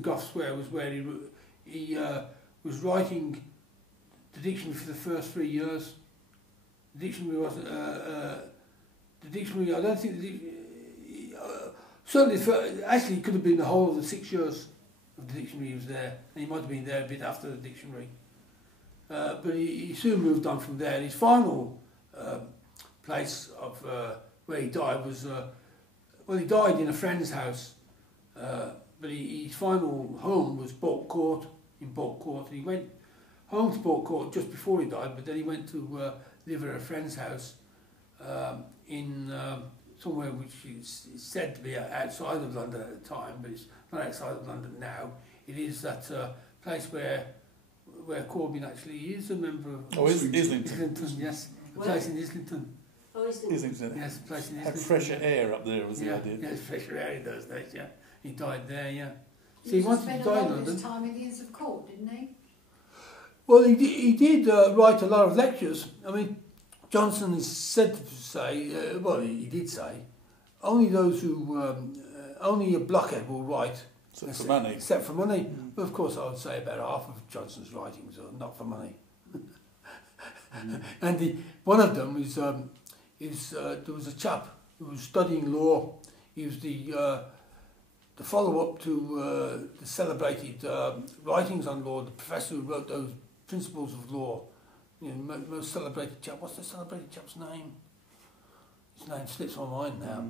Gough Square was where he was writing the dictionary for the first 3 years. The dictionary wasn't. The dictionary, I don't think certainly actually it could have been the whole of the 6 years of the dictionary he was there, and he might have been there a bit after the dictionary. But he soon moved on from there. And his final place of where he died was, well, he died in a friend's house, but his final home was Bolt Court, in Bolt Court. And he went home to Bolt Court just before he died, but then he went to live at a friend's house in somewhere which is said to be outside of London at the time, but it's not outside of London now. It is that place where Corbyn actually is a member of... Oh, Islington. Islington, yes. A place in Islington. Oh, Islington. Yes, a place in Islington. Had fresher air up there, was the idea. Yes, fresher air in those days, yeah. He died there, yeah. So he wanted to die in London. His time in the Inns of Court, didn't he? Well, he did write a lot of lectures. I mean, Johnson is said to say, well, he did say, only those who, only a blockhead will write. Except for money. Except for money. But of course, I would say about half of Johnson's writings are not for money. And one of them is there was a chap who was studying law. He was the follow-up to the celebrated writings on law, the professor who wrote those principles of law. You know, most celebrated chap. What's the celebrated chap's name? His name slips my mind now.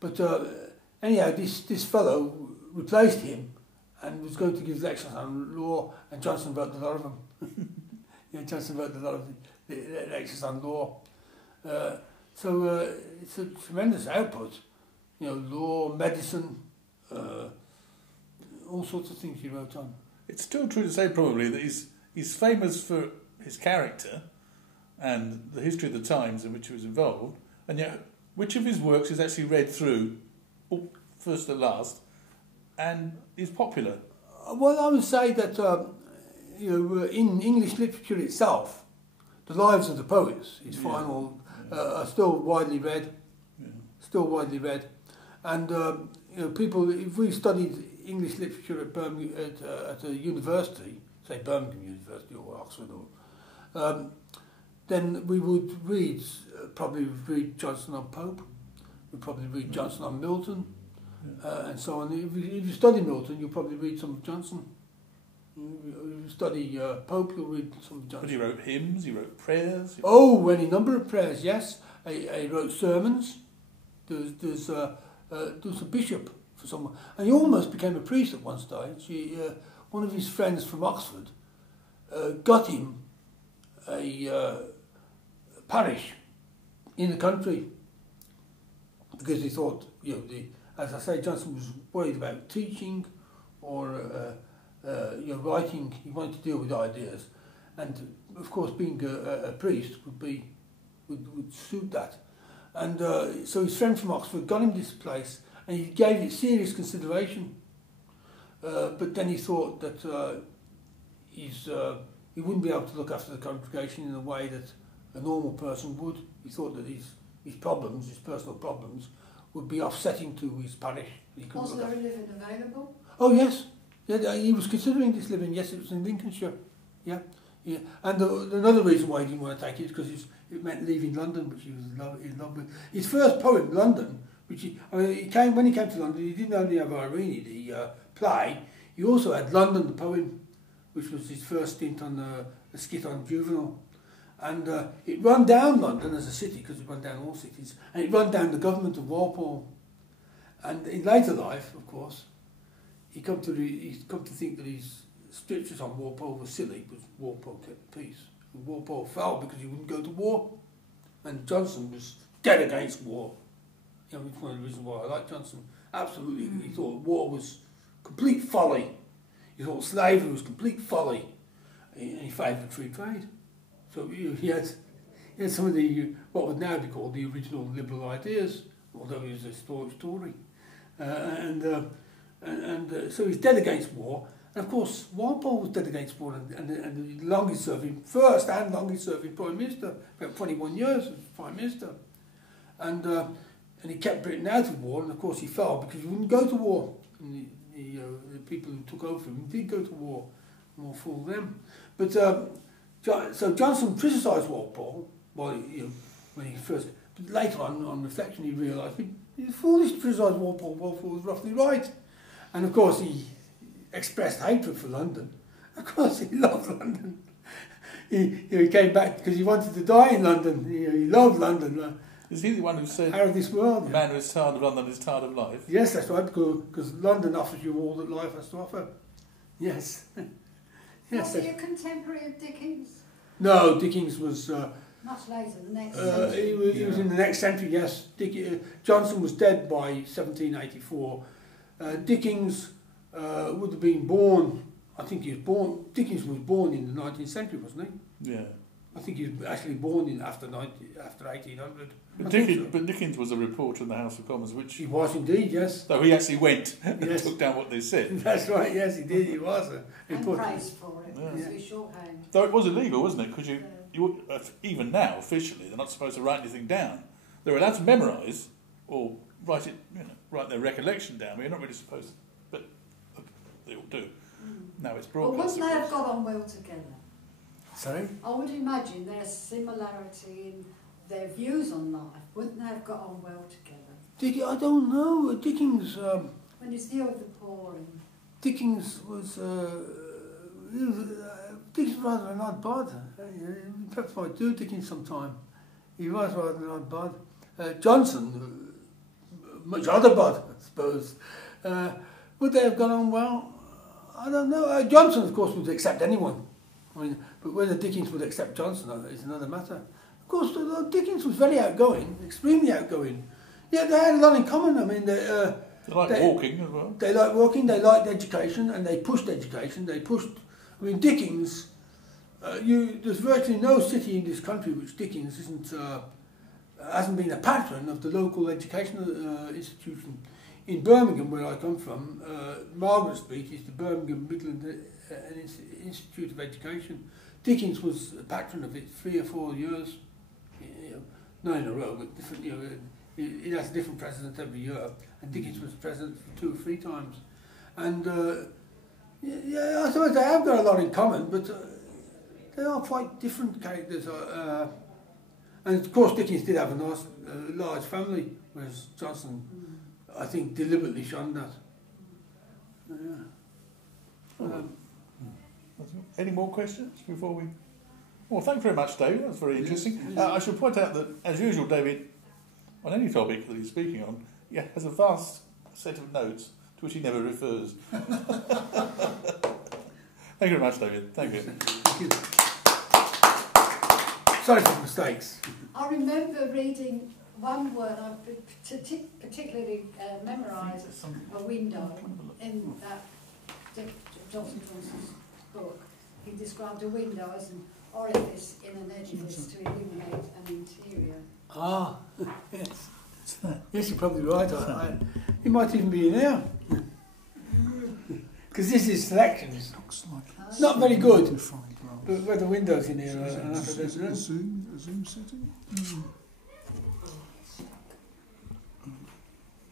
But anyhow, this fellow replaced him and was going to give lectures on law, and Johnson wrote a lot of them. Yeah, Johnson wrote a lot of the lectures on law. So it's a tremendous output. You know, law, medicine, all sorts of things he wrote on. It's still true to say probably that he's famous for his character and the history of the times in which he was involved, and yet which of his works is actually read through, first to last, and is popular? Well, I would say that you know, in English literature itself, the lives of the poets, his final, are still widely read. Yeah. Still widely read, and you know, people. If we studied English literature at Birmingham at a university, say Birmingham University or Oxford, or then we would probably read Johnson on Pope. We'd probably read Johnson on Milton. And so on. If you study Milton, you'll probably read some of Johnson. If you study Pope, you'll read some of Johnson. But he wrote hymns, he wrote prayers. Oh, any number of prayers, yes. He wrote sermons. There's a bishop for someone. And he almost became a priest at one stage. One of his friends from Oxford got him a parish in the country because he thought, you know, as I say, Johnson was worried about teaching or you know, writing. He wanted to deal with ideas, and of course, being a priest would suit that. And so his friend from Oxford got him this place, and he gave it serious consideration. But then he thought that he wouldn't be able to look after the congregation in a way that a normal person would. He thought that his problems, his personal problems, would be offsetting to his parish. Was there a living available? Oh yes, yeah, he was considering this living. Yes, it was in Lincolnshire. Yeah. And another reason why he didn't want to take it is because it meant leaving London, which he was in love with. His first poem, London, which when he came to London, he didn't only have Irene, the play. He also had London, the poem, which was his first stint on a skit on Juvenal. And it run down London as a city, because it run down all cities, and it run down the government of Walpole. And in later life, of course, he's come to think that his strictures on Walpole were silly, because Walpole kept peace. And Walpole fell because he wouldn't go to war. And Johnson was dead against war. You know, it's one of the reasons why I like Johnson. Absolutely, he thought war was complete folly. He thought slavery was complete folly. And he favoured free trade. So he had some of the, what would now be called the original liberal ideas, although he was a historic Tory. So he's dead against war. And of course, Walpole was dead against war and the longest-serving, first and longest-serving Prime Minister, about 21 years as Prime Minister. And he kept Britain out of war, and of course he fell because he wouldn't go to war. And the people who took over him did go to war, more for them. But so Johnson criticised Walpole, when he first. But later on reflection, he realised he was foolish to criticise Walpole. Walpole was roughly right, and of course he expressed hatred for London. Of course he loved London. He came back because he wanted to die in London. He loved London. Is he the one who said, out of this world? The man who is tired of London is tired of life? Yes, that's right, because London offers you all that life has to offer. Yes. Was he a contemporary of Dickens? No, Dickens was... much later, the next century. He was in the next century, yes. Johnson was dead by 1784. Dickens would have been born... I think Dickens was born in the 19th century, wasn't he? Yeah. I think he was actually born after 1800. But Dickens was a reporter in the House of Commons, which... He was indeed, yes. So he actually went and yes. took down what they said. That's right, yes, he did. He was a reporter. And praised for it, Yeah. because shorthand. Though it was illegal, wasn't it? Because you even now, officially, they're not supposed to write anything down. They're allowed to memorise or write it, write their recollection down. But you're not really supposed to, but they all do. Now it's Well, broadcast. wouldn't they have got on well together? Sorry? I would imagine there's similarity in their views on life. Wouldn't they have got on well together? I don't know. Dickens... When you deal with the poor and... Dickens was Dickens was rather an odd bud. Perhaps might do Dickens sometime. He was rather an odd bud. Johnson, much other bud, I suppose. Would they have gone on well? I don't know. Johnson, of course, would accept anyone. I mean, but whether Dickens would accept Johnson is another matter. Of course, Dickens was very outgoing, extremely outgoing. Yeah, they had a lot in common. I mean, they liked walking as well. They liked walking, they liked education, and they pushed education. I mean, Dickens, there's virtually no city in this country which Dickens hasn't been a patron of the local educational institution. In Birmingham, where I come from, Margaret Street is the Birmingham Midland Institute of Education. Dickens was a patron of it 3 or 4 years, not in a row, but different. It has a different president every year, and Dickens was president 2 or 3 times. And I suppose they have got a lot in common, but they are quite different characters. And of course, Dickens did have a nice, large family, whereas Johnson, I think, deliberately shunned that. Any more questions before we... Well, thanks very much, David. That's very interesting. I should point out that, as usual, David, on any topic that he's speaking on, has a vast set of notes to which he never refers. Thank you very much, David. Thank you. Thank you. Sorry for the mistakes. I remember reading one word I particularly memorised, a window, in that Johnson's book. He described a window as an orifice in an edifice to illuminate an interior. Ah, yes. Yes, you're probably right. He might even be in there. Because this is selections. Not very good. But where the windows in here are... Is it a Zoom setting?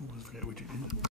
Always forget which it is.